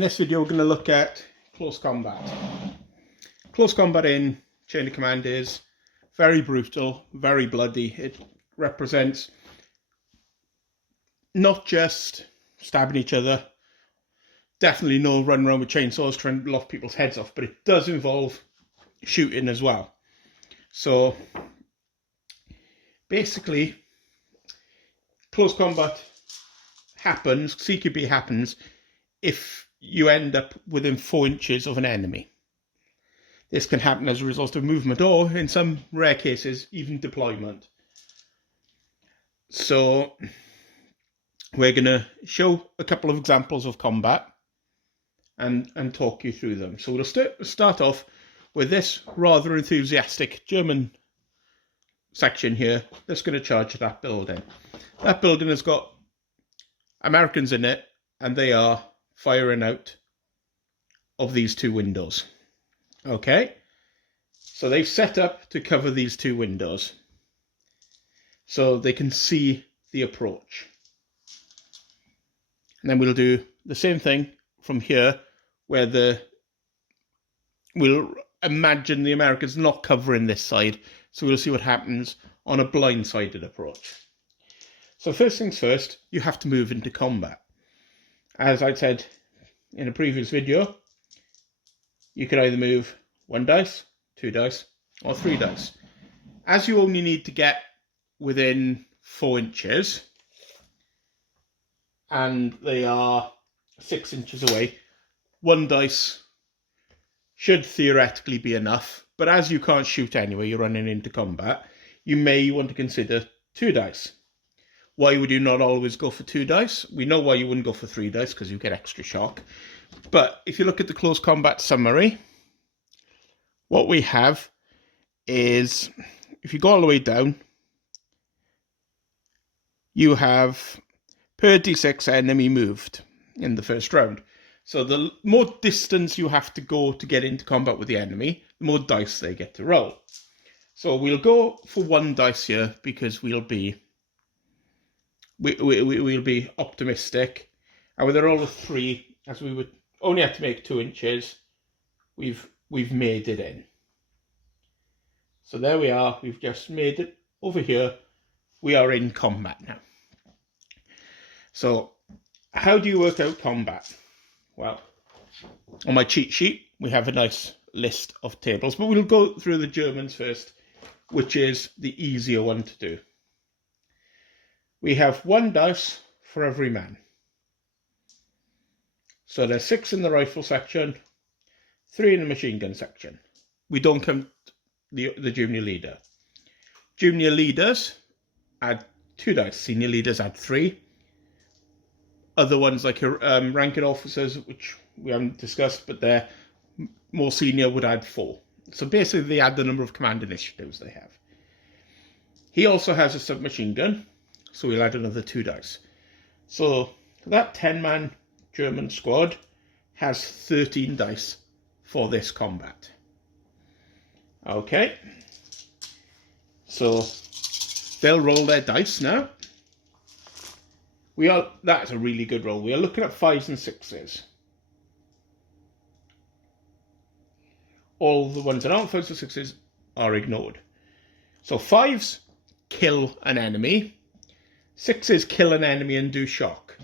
In this video, we're going to look at close combat. Close combat in Chain of Command is very brutal, very bloody. It represents not just stabbing each other, definitely no run around with chainsaws trying to lop people's heads off, but it does involve shooting as well. So basically, close combat happens, CQB happens, if you end up within 4 inches of an enemy. This can happen as a result of movement or, in some rare cases, even deployment. So we're going to show a couple of examples of combat and talk you through them. So we'll start off with this rather enthusiastic German section here that's going to charge that building. That building has got Americans in it, and they are firing out of these 2 windows. Okay, so they've set up to cover these 2 windows so they can see the approach. And then we'll do the same thing from here, where we'll imagine the Americans not covering this side, so we'll see what happens on a blindsided approach. So first things first, you have to move into combat. As I said in a previous video, you can either move 1 dice, 2 dice, or 3 dice. As you only need to get within 4 inches, and they are 6 inches away, 1 dice should theoretically be enough, but as you can't shoot anyway, you're running into combat, you may want to consider 2 dice. Why would you not always go for 2 dice? We know why you wouldn't go for 3 dice, because you get extra shock. But if you look at the close combat summary, what we have is, if you go all the way down, you have per d6 enemy moved in the first round. So the more distance you have to go to get into combat with the enemy, the more dice they get to roll. So we'll go for 1 dice here because we'll be optimistic. And with a roll of 3, as we would only have to make 2 inches, we've made it in. So there we are. We've just made it over here. We are in combat now. So how do you work out combat? Well, on my cheat sheet, we have a nice list of tables, but we'll go through the Germans first, which is the easier one to do. We have 1 dice for every man. So there's 6 in the rifle section, 3 in the machine gun section. We don't count the junior leader. Junior leaders add 2 dice. Senior leaders add 3. Other ones like ranking officers, which we haven't discussed, but they're more senior, would add 4. So basically they add the number of command initiatives they have. He also has a submachine gun, so we'll add another 2 dice. So that 10-man German squad has 13 dice for this combat. Okay, so they'll roll their dice now. That's a really good roll. We are looking at 5s and 6s. All the ones that aren't 5s or 6s are ignored. So 5s kill an enemy. 6s kill an enemy and do shock.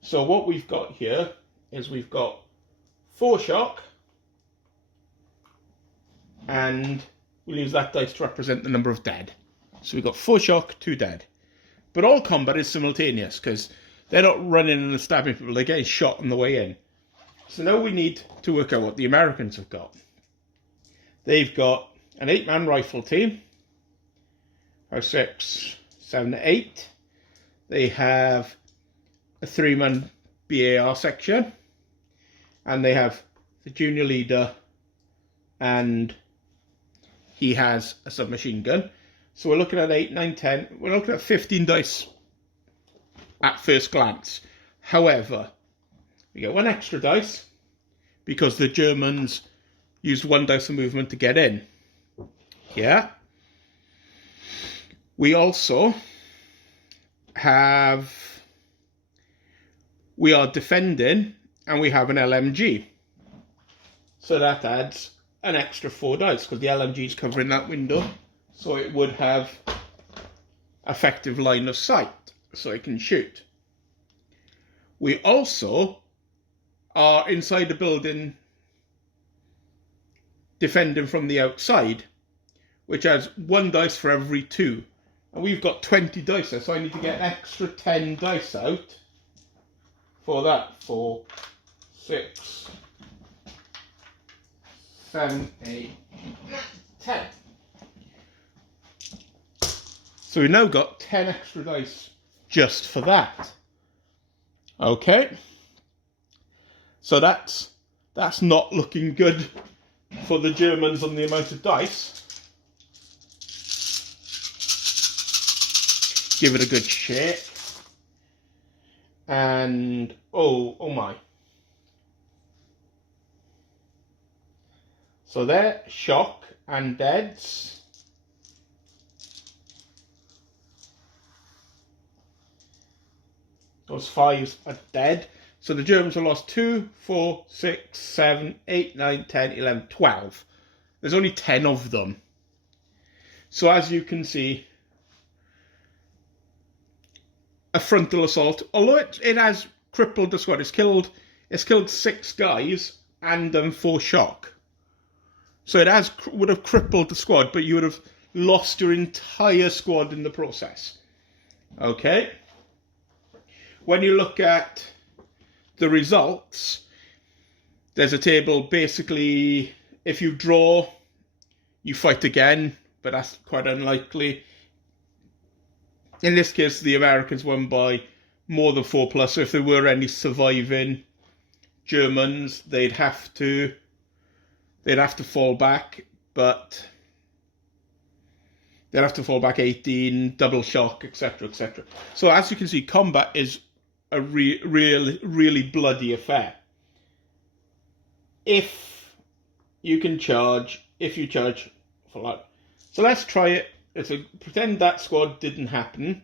So what we've got here is we've got 4 shock, and we'll use that dice to represent the number of dead. So we've got 4 shock, 2 dead. But all combat is simultaneous, because they're not running and stabbing people, they're getting shot on the way in. So now we need to work out what the Americans have got. They've got an 8-man rifle team. 5, 6, 7, 8. They have a 3-man BAR section. And they have the junior leader, and he has a submachine gun. So we're looking at 8, 9, 10. We're looking at 15 dice at first glance. However, we get 1 extra dice because the Germans used 1 dice of movement to get in. Yeah. We also have we are defending and we have an LMG. So that adds an extra 4 dice, because the LMG is covering that window. So it would have effective line of sight, so it can shoot. We also are inside the building defending from the outside, which has 1 dice for every 2. And we've got 20 dice there, so I need to get an extra 10 dice out for that. 4, 6, 7, 8, 10. So we've now got 10 extra dice just for that. Okay. So that's not looking good for the Germans on the amount of dice. Give it a good shake. And oh my. So there, shock and deads. Those 5s are dead. So the Germans have lost 2, 4, 6, 7, 8, 9, 10, 11, 12. There's only 10 of them. So as you can see, a frontal assault, although it has crippled the squad, it's killed 6 guys and done 4 shock. So it would have crippled the squad, but you would have lost your entire squad in the process. Okay. When you look at the results, there's a table. Basically, if you draw, you fight again, but that's quite unlikely. In this case, the Americans won by more than 4+. So if there were any surviving Germans, they'd have to fall back, but they'd have to fall back 18, double shock, etc., etc. So as you can see, combat is a really bloody affair. If you charge for that. So let's try it. Let's pretend that squad didn't happen,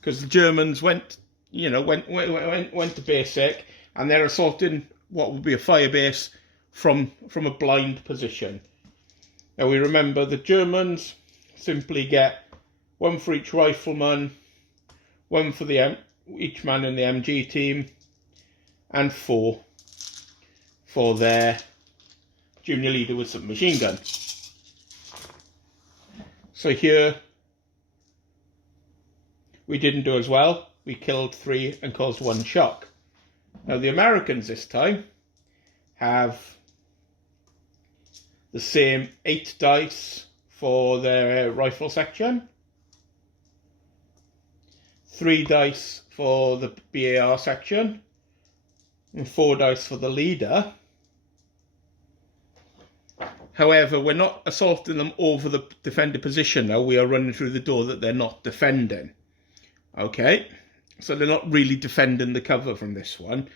because the Germans went to basic, and they're assaulting what would be a fire base from a blind position. Now we remember the Germans simply get 1 for each rifleman, 1 for each man in the MG team, and 4 for their junior leader with some machine gun. So here we didn't do as well. We killed 3 and caused 1 shock. Now the Americans this time have the same 8 dice for their rifle section, 3 dice for the BAR section, and 4 dice for the leader. However, we're not assaulting them over the defended position now. We are running through the door that they're not defending. Okay, so they're not really defending the cover from this one.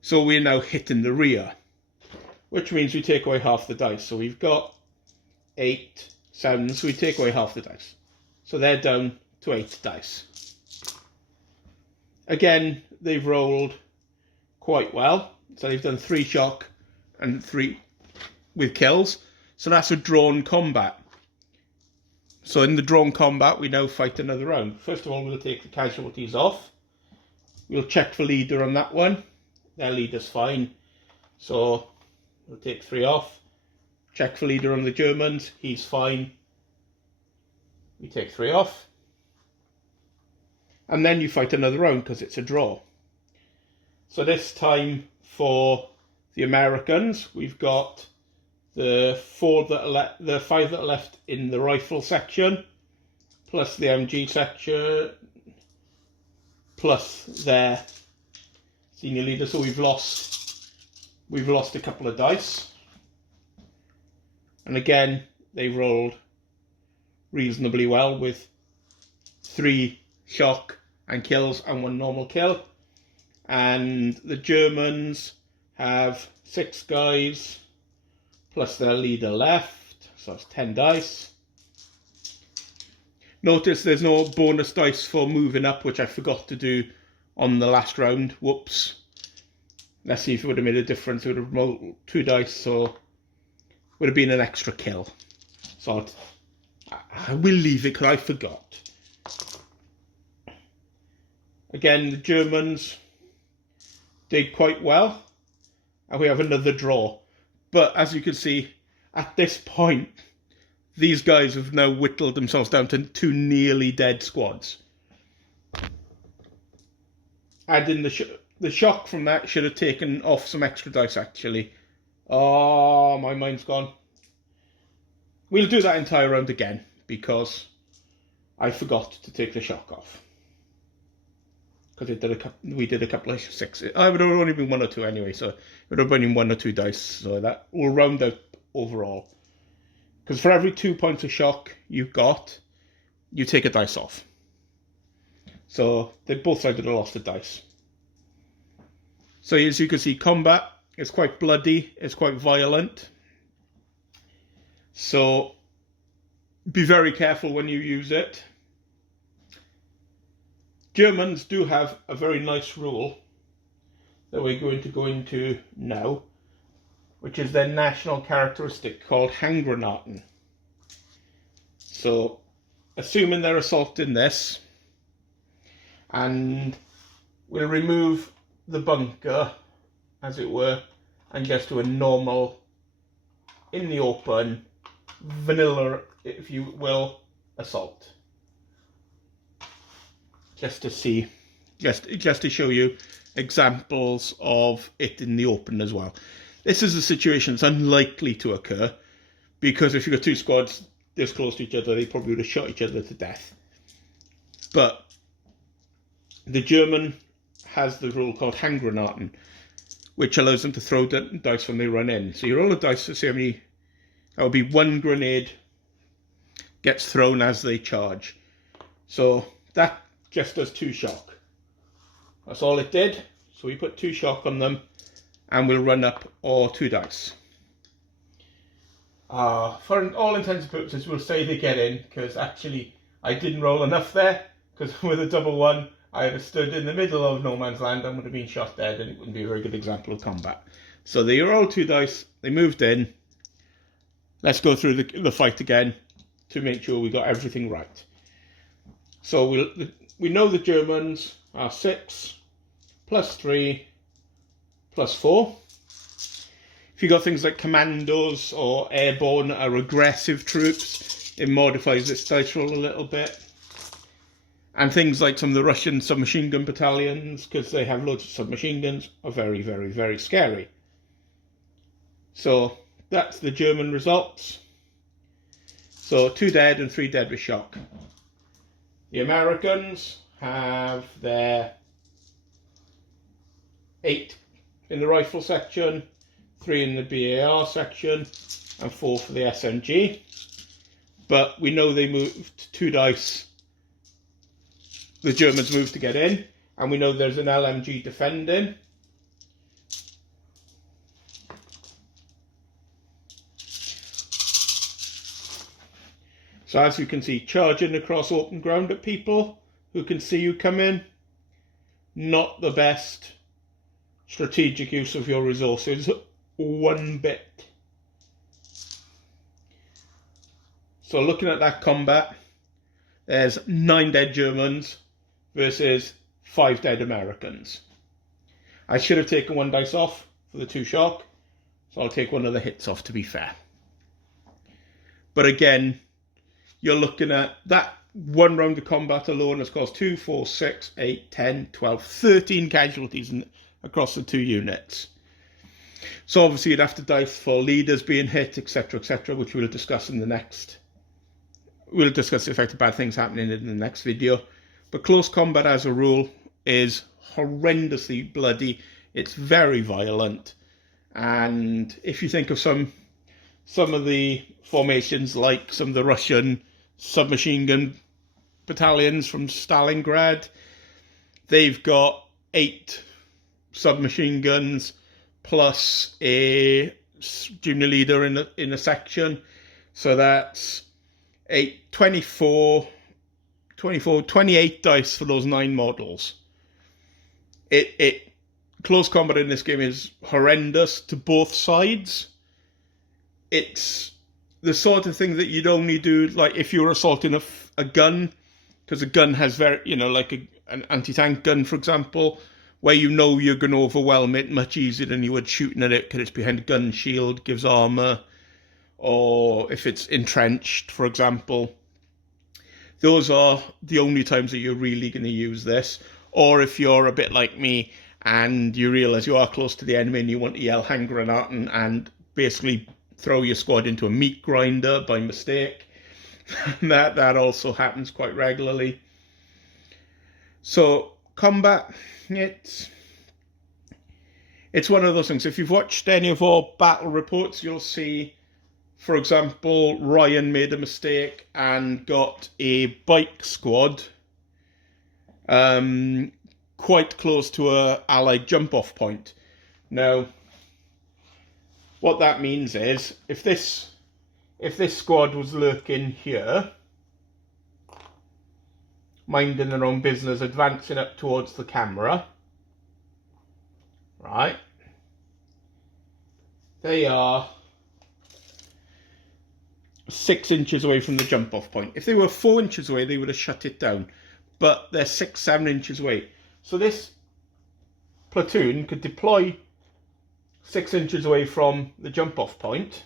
So we're now hitting the rear, which means we take away half the dice. So we've got 8, 7, so we take away half the dice. So they're down to 8 dice. Again, they've rolled quite well. So they've done 3 shock and 3 with kills. So that's a drawn combat. So in the drawn combat, we now fight another round. First of all, we'll take the casualties off. We'll check for leader on that one. Their leader's fine. So we'll take 3 off. Check for leader on the Germans. He's fine. We take 3 off. And then you fight another round because it's a draw. So this time for the Americans, we've got the 5 that are left in the rifle section, plus the MG section, plus their senior leader. So we've lost a couple of dice. And again, they rolled reasonably well with 3 shock and kills and 1 normal kill. And the Germans have 6 guys plus their leader left, so that's 10 dice. Notice there's no bonus dice for moving up, which I forgot to do on the last round. Whoops. Let's see if it would have made a difference. It would have rolled 2 dice, so would have been an extra kill. So I will leave it because I forgot. Again, the Germans did quite well, and we have another draw. But as you can see, at this point, these guys have now whittled themselves down to 2 nearly dead squads. Adding the shock from that should have taken off some extra dice, actually. Oh, my mind's gone. We'll do that entire round again, because I forgot to take the shock off. Because we did a couple of 6s. I would have only been 1 or 2 anyway, so it would have been 1 or 2 dice. So that will round out overall. Because for every 2 points of shock you've got, you take a dice off. So they both sides have lost a dice. So as you can see, combat is quite bloody, it's quite violent. So be very careful when you use it. Germans do have a very nice rule that we're going to go into now, which is their national characteristic called Handgranaten. So, assuming they're assaulting this, and we'll remove the bunker, as it were, and just do a normal, in the open, vanilla, if you will, assault. Just to see, just to show you examples of it in the open as well. This is a situation that's unlikely to occur, because if you've got 2 squads this close to each other, they probably would have shot each other to death. But the German has the rule called Handgranaten, which allows them to throw dice when they run in. So you roll a dice to see how many, that would be 1 grenade gets thrown as they charge. So that just does 2 shock. That's all it did. So we put 2 shock on them, and we'll run up all 2 dice. For all intents and purposes, we'll say they get in, because actually I didn't roll enough there, because with a double 1, I would have stood in the middle of no man's land and would have been shot dead, and it wouldn't be a very good example of combat. So they rolled 2 dice, they moved in. Let's go through the fight again to make sure we got everything right. So we know the Germans are 6 plus 3 plus 4. If you got things like commandos or airborne or aggressive troops, it modifies its dice roll a little bit. And things like some of the Russian submachine gun battalions, because they have loads of submachine guns, are very, very, very scary. So that's the German results. So 2 dead and 3 dead with shock. The Americans have their 8 in the rifle section, 3 in the BAR section, and 4 for the SMG. But we know they moved 2 dice. The Germans moved to get in, and we know there's an LMG defending. So as you can see, charging across open ground at people who can see you come in, not the best strategic use of your resources one bit. So looking at that combat, there's 9 dead Germans versus 5 dead Americans. I should have taken 1 dice off for the 2 shock, so I'll take 1 of the hits off to be fair. But again, you're looking at that 1 round of combat alone has caused 2, 4, 6, 8, 10, 12, 13 casualties across the 2 units. So obviously you'd have to dice for leaders being hit, etc., etc., which we'll discuss in the next. We'll discuss the effect of bad things happening in the next video. But close combat as a rule is horrendously bloody. It's very violent. And if you think of some of the formations, like some of the Russian submachine gun battalions from Stalingrad, they've got 8 submachine guns plus a junior leader in a section. So that's 28 dice for those 9 models. It close combat in this game is horrendous to both sides. It's the sort of thing that you'd only do like if you were assaulting a gun, because a gun has very, like an anti-tank gun, for example, where you're going to overwhelm it much easier than you would shooting at it because it's behind a gun shield, gives armor, or if it's entrenched, for example. Those are the only times that you're really going to use this. Or if you're a bit like me and you realise you are close to the enemy and you want to yell hand grenade and basically throw your squad into a meat grinder by mistake. that also happens quite regularly. So combat, it's one of those things. If you've watched any of our battle reports, you'll see, for example, Ryan made a mistake and got a bike squad quite close to a allied jump-off point. Now, what that means is, if this squad was lurking here, minding their own business, advancing up towards the camera, right, they are 6 inches away from the jump-off point. If they were 4 inches away, they would have shut it down. But they're 6-7 inches away. So this platoon could deploy 6 inches away from the jump-off point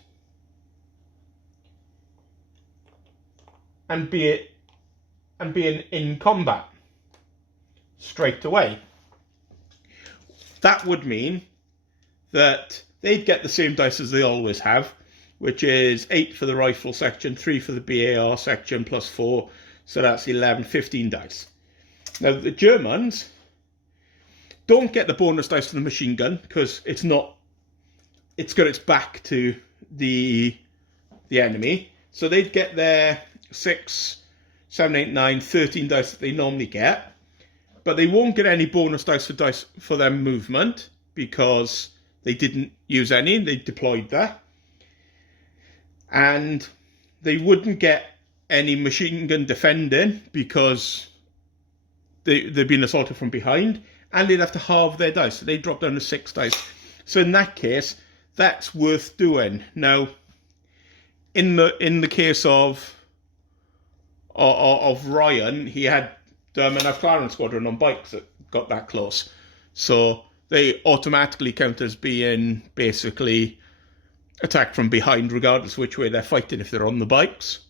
and be in combat straight away. That would mean that they'd get the same dice as they always have, which is 8 for the rifle section, 3 for the BAR section, plus 4. So that's 11, 15 dice. Now, the Germans don't get the bonus dice for the machine gun, because it's got its back to the enemy. So they'd get their 6, 7, 8, 9, 13 dice that they normally get. But they won't get any bonus dice for their movement, because they didn't use any, they deployed that. And they wouldn't get any machine gun defending because they've been assaulted from behind, and they'd have to halve their dice. So they drop down to 6 dice. So in that case, that's worth doing. Now, in the case of Ryan, he had an McLaren squadron on bikes that got that close. So they automatically count as being basically attacked from behind, regardless of which way they're fighting if they're on the bikes.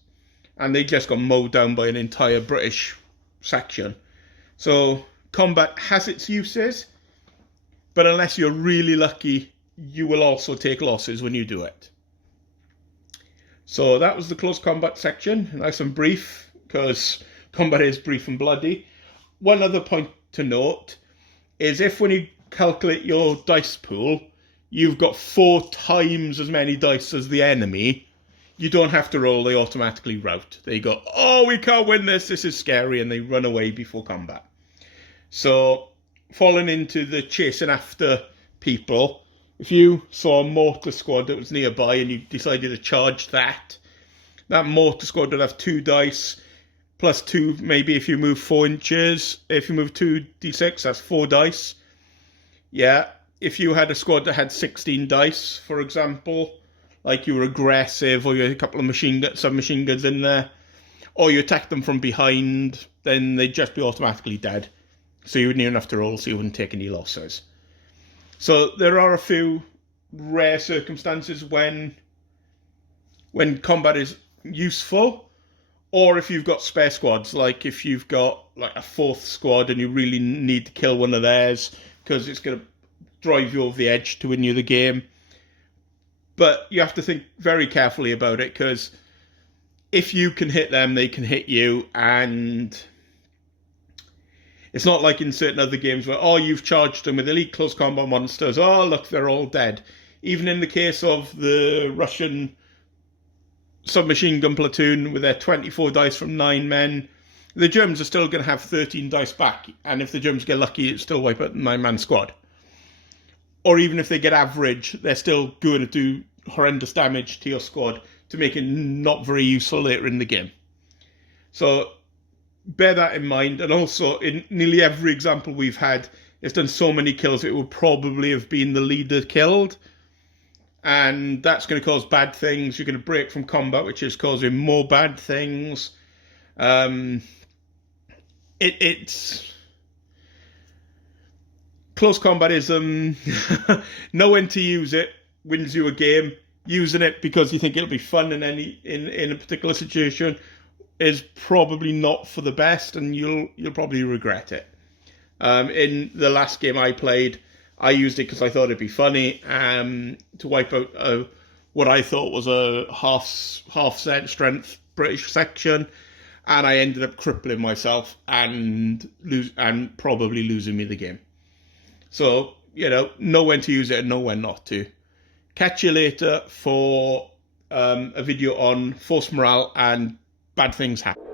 And they just got mowed down by an entire British section. So combat has its uses, but unless you're really lucky, you will also take losses when you do it. So that was the close combat section. Nice and brief, because combat is brief and bloody. One other point to note is if when you calculate your dice pool, you've got 4 times as many dice as the enemy, you don't have to roll, they automatically rout. They go, oh, we can't win this is scary, and they run away before combat. So, falling into the chasing after people, if you saw a mortar squad that was nearby and you decided to charge that mortar squad would have 2 dice, plus 2, maybe if you move 4 inches. If you move 2d6, that's 4 dice. Yeah. If you had a squad that had 16 dice, for example, like you were aggressive, or you had a couple of submachine guns in there, or you attacked them from behind, then they'd just be automatically dead. So you wouldn't even have to roll, so you wouldn't take any losses. So there are a few rare circumstances when combat is useful, or if you've got spare squads, like if you've got like a 4th squad and you really need to kill one of theirs because it's going to drive you over the edge to win you the game. But you have to think very carefully about it, because if you can hit them, they can hit you, and it's not like in certain other games where, oh, you've charged them with elite close combat monsters, oh, look, they're all dead. Even in the case of the Russian submachine gun platoon with their 24 dice from 9 men, the Germans are still going to have 13 dice back, and if the Germans get lucky, it's still wipe out the 9-man squad. Or even if they get average, they're still going to do horrendous damage to your squad to make it not very useful later in the game. So bear that in mind. And also, in nearly every example we've had, it's done so many kills, it would probably have been the leader killed. And that's going to cause bad things. You're going to break from combat, which is causing more bad things. It's close combat is knowing to use it wins you a game. Using it because you think it'll be fun in a particular situation is probably not for the best, and you'll probably regret it. In the last game I played, I used it because I thought it'd be funny to wipe out what I thought was a half set strength British section, and I ended up crippling myself and probably losing me the game. So, know when to use it and know when not to. Catch you later for a video on force morale and bad things happen.